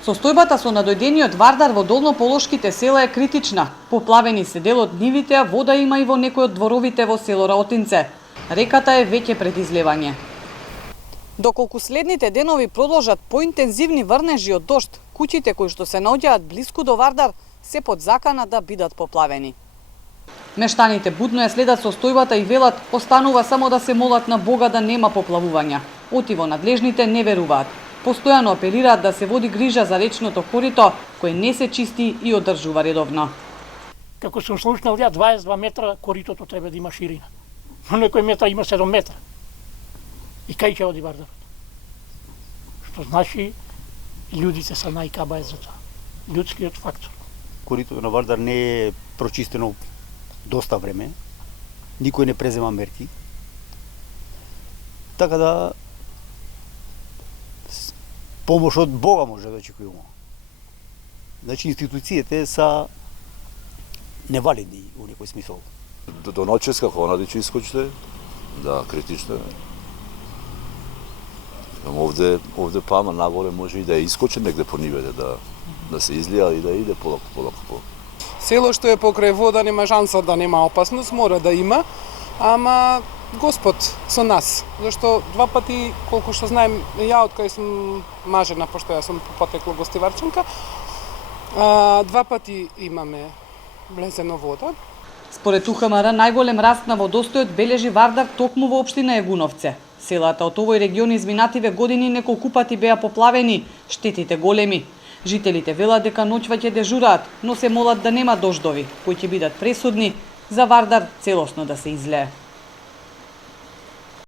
Состојбата со надојдениот Вардар во долнополошките села е критична. Поплавени се дел од нивите, а вода има и во некои од дворовите во село Раотинце. Реката е веќе пред излевање. Доколку следните денови продолжат поинтензивни врнежи од дожд, куќите кои што се наоѓаат блиску до Вардар се под закана да бидат поплавени. Мештаните будно ја следат состојбата и велат останува само да се молат на Бога да нема поплавувања. Отиво надлежните не веруваат. Постојано апелираат да се води грижа за речното корито, кој не се чисти и одржува редовно. Како сум слушнал, 22 метра коритото треба да има ширина. Но некој метар има 7 метра. И кај ќе оди Вардарот? Што значи, луѓите се најкабаe за тоа. Ljudскиот фактор. Коритото на Вардар не е прочистено доста време. Никој не презема мерки. Така да помош од Бога може да очекуваме. Значи институциите са невалидни у некој смисол. До ночес како онади ќе искочите, да, критично е. Овде пама наголе може и да искочи негде по ниведе, да се излија и да иде полако. Село што е покрај вода нема шанса да нема опасност, мора да има, ама Господ со нас, зашто два пати, колку што знаем, ја од кај сум мажена, пошто ја сум по потекло гостиварчанка, два пати имаме влезено вода. Според УХМР, најголем раст на водостојот бележи Вардар токму во општина Егуновце. Селата од овој регион изминативе години неколку пати беа поплавени, штетите големи. Жителите велат дека ноќва ќе дежураат, но се молат да нема дождови, кои ќе бидат пресудни за Вардар целосно да се излее.